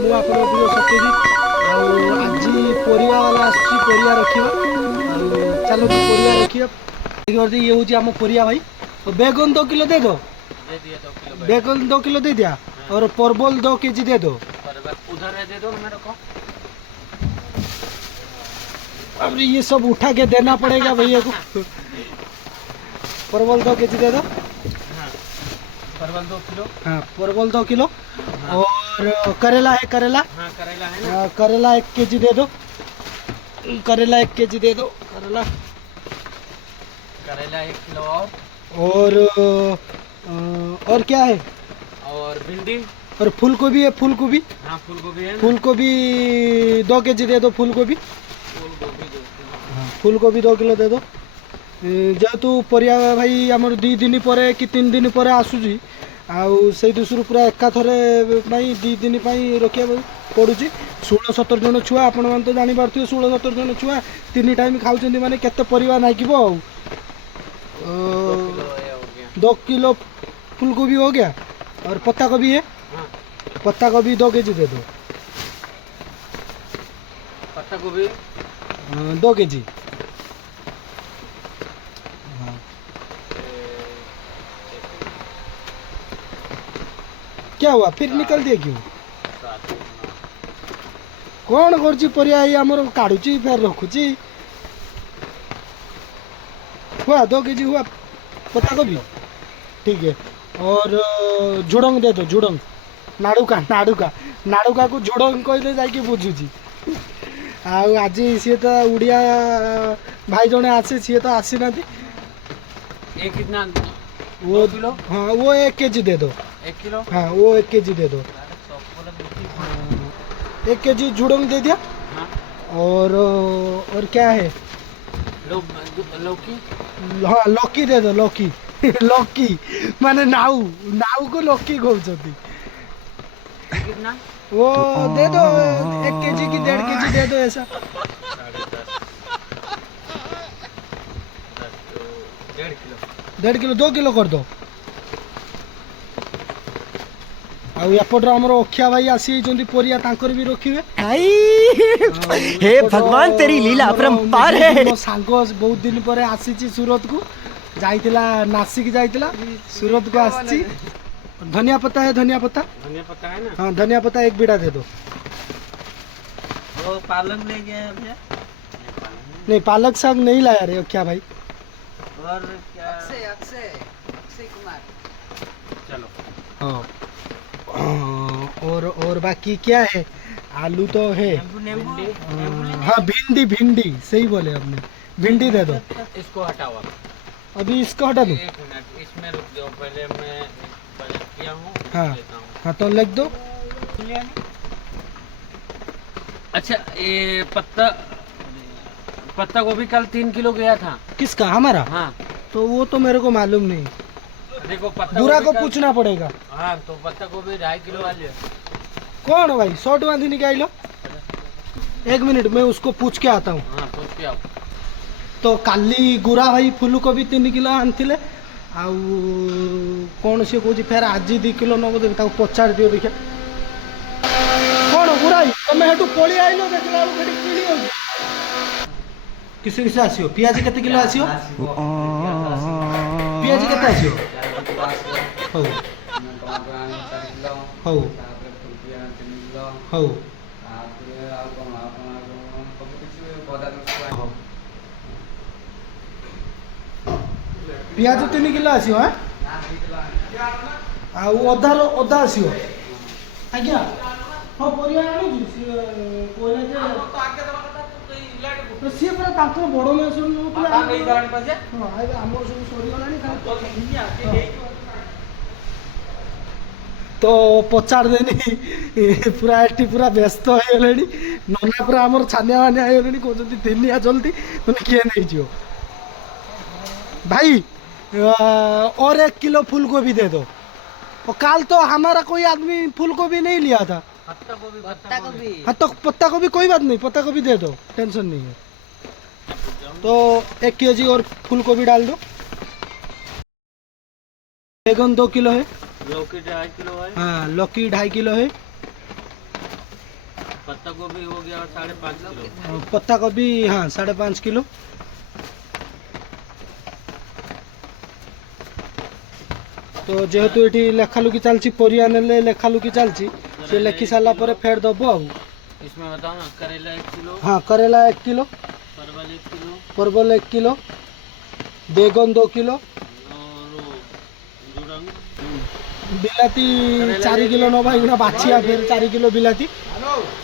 ମୁଁ ଆପଣଙ୍କ ପ୍ରିୟ ସତ୍ୟଜିତ ଆଉ ଆଜି ପରିବା ବାଲା ଆସୁଛି ପରିବା ରଖିବା ଆଉ ଚାଲନ୍ତୁ ପରିବା ରଖିବା। ये हूँ आम परिया भाई तो बैगन 2 किलो दे दो। बैगन 2 किलो दे दिया और परवल 2 केजी दे दो। उधर है दे दो मेरे को। अब ये सब उठा के देना पड़ेगा भैया को। परवल 2 केजी दे दो। परवल 2 किलो। हाँ परवल 2 किलो। और करेला है करेला। हाँ करेला है ना। करेला 1 केजी दे दो। करेला 1 केजी दे दो। करेला करेला 1 किलो और क्या है? और भिंडी और फूल गोभी है फूल गोभी। हाँ फूल गोभी है। फूल गोभी 2 केजी दे दो। फूल गोभी 2 किलो दे दो। जेहेतु परिया भाई आमर 2 दिन पर कि 3 दिन पर आसूची आउ से दूसरू पूरा एकाथरे 2 दिन रखा पड़ू। 16-17 जन छुआ आपण मैंने तो जापारे 16-17 जन छुआ 3 टाइम खाऊँ माने केते परिवा नागिबो। 2 किलो फूल गोभी हो गया और पत्ता गोभी है। पत्ता गोभी 2 केजी दे दो। पत्ता गोभी 2 केजी। क्या हुआ फिर निकल दिए क्यों? कौन कर परिया आमर काढ़ुची फिर रखुची। हुआ 2 केजी हुआ पत्ता गोभी ठीक है। और झुड़ंग दे दो। झुड़ंग नाड़ुका नाड़ुका नाड़ुका को झुड़ंग कहले जाकि बुझुची। आज सी तो उड़िया भाई जने आसे सी तो आसी ना। एक कितना वो 2 किलो। हाँ वो 1 केजी दे दो। 1 किलो। हाँ वो 1 केजी दे दो। 1 केजी झुड़ंग दे दिया। हाँ। और क्या है? लौकी। हाँ लौकी दे दो। लौकी लौकी माने नाऊ नाऊ को लौकी कहते। कितना? वो दे दो 1 केजी की 1.5 केजी दे दो ऐसा। 1.5 किलो 2 किलो कर दो। आउट आमर अखिया भाई आसी परिया तांकर भी रखिए। हे भगवान तेरी लीला अपरंपार है। मो सांग बहुत दिन पर आसी सूरत को जाइतिला नासिक जाइतिला सूरत को आसी। धनिया पत्ता है। धनिया पत्ता है ना। हाँ धनिया पत्ता 1 बीड़ा दे दो। वो पालक ले गया भैया। नहीं पालक साग नहीं लाया रे क्या भाई। और क्या? अक्षय कुमार। चलो। हाँ और बाकी क्या है? आलू तो है। हाँ भिंडी भिंडी सही बोले आपने। भिंडी दे दो। इसको हटाओ अभी इसको हटा दो। 1 मिनट इसमें रुक जाओ पहले मैं किया हूँ। हाँ हाँ तो लिख दो। अच्छा ये पत्ता गोभी कल 3 किलो गया था। किसका? हमारा। हाँ तो वो तो मेरे को मालूम नहीं। देखो पत्ता बुरा को पूछना पड़ेगा। हाँ तो पत्ता गोभी 2.5 किलो वाले। कौन भाई 100 टका निकालो। 1 मिनट में उसको पूछ के आता हूँ। हाँ पूछ के आओ। तो काली गुरा भाई फूल कोबी 3 किलो आनथिले आउ कौन सी कौन फेर आज 2 किलो नगो देवी पचार दियो देखिए। कौन गुरा तुम हेटू पड़ी आइलो देखला किणी हो किसे किसे आसियो? पियाज केते किलो आसियो? पियाज केते आसियो? हौ हौ हौ पियाज 3 किलो आसियो। हाँ अदा आसियो आज्ञा। हाँ परिया आनी सी पूरा बड़ मेसन आमर सब सरीगला। तो पचार देनी पूरा एटी पूरा व्यस्त हो गले। नना पूरा आमर छानिया मानिया हो कहते 3 जल्दी मैंने किए नहीं जो भाई। और 1 किलो फूल गोभी दे दो। और कल तो हमारा कोई आदमी फूल गोभी नहीं लिया था। हाँ तो पत्ता गोभी कोई बात नहीं पत्ता गोभी दे दो टेंशन नहीं है। तो 1 केजी और फूल गोभी डाल दो। बैगन 2 किलो है। लौकी 2.5 किलो है। हाँ लौकी 2.5 किलो है। पत्ता गोभी हो गया 5.5 किलो। और पत्ता गोभी हाँ 5.5 किलो। तो जेहेतु ये लेखालुकी चलती परिया ने लेखालुकी चलती से लेखि सारा पर फेर दब आ। इसमें बताओ ना, करेला 1 किलो, हाँ करेला 1 किलो, परवल 1 किलो, परवल 1 किलो, बैगन 2 किलो, और जुड़ंग बिलाती 4 किलो नवा इगुना बाछिया फिर 4 किलो बिलाती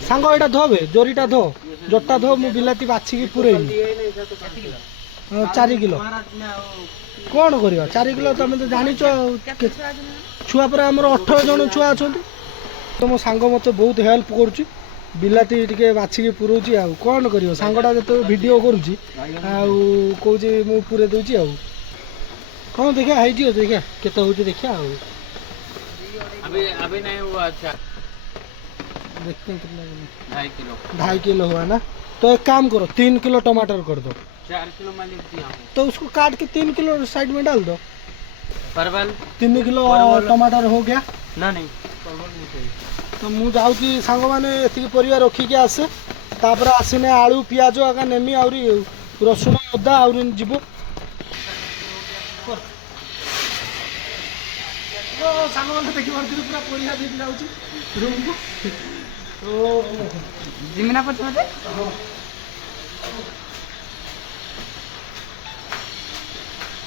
सांग एटा धोबे जोरीटा धो जोटा धो मु बिलाती बाछि की पूरे 4 किलो कौन करियो 4 किलो तमे तो जानि छुआ पर हमर 18 जन छुआ अछंती। तो मो सांग मते बहुत हेल्प करूची बिलाती टिके बाछि की पुरोची आ कौन करियो सांगटा जते वीडियो करूची आ कहूची मु पूरे दोची आ कौन देखा हाई जियो देखा केते होची देखा आ अभी नहीं हुआ। अच्छा देखते हैं कितना किलो। 2.5 किलो, 2.5 किलो हुआ ना। तो एक काम करो 3 किलो टमाटर कर दो 4 किलो मैं लिख दिया हूँ। तो उसको काट के 3 किलो साइड में डाल दो। परवल 3 किलो टमाटर हो गया। ना नहीं, परवल नहीं चाहिए। तो मु जाऊँगी सांग मैंने एतिक परिया रखिकी आसे तापर आसने आलू पियाज आगा नेमी आउरी रसुण अदा आउरी जीवो। सांग मैंने देखि पारथि पूरा परिया देख जाउची रूम को। तो जिमिना पर मते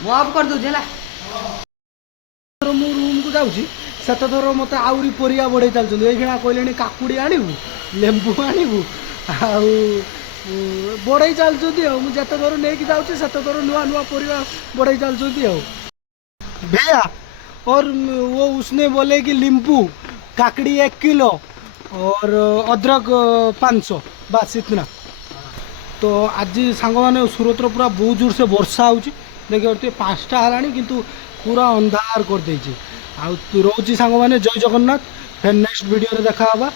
मु ऑफ कर दू जेला मु रूम को जाऊँगी सेत थर मत आउरी परिया बढ़े चलते ये कहले काकुड़ी आणबू लेंबू आणबू बढ़े चलती मुझे थर नहीं जाऊँगी सेत थर नुआ नुआ परिया बढ़े चलती भैया। और वो उसने बोले कि लींबू काकड़ी 1 किलो और अदरक 500 बस इतना। तो आज सांग मैंने सूरत पूरा बहुत जोर से वर्षा होची देखिए 5टा है किंतु पूरा अंधार कर देछि। आ रोची सांग मैंने जय जगन्नाथ फिर नेक्स्ट वीडियो रे देखा हवा।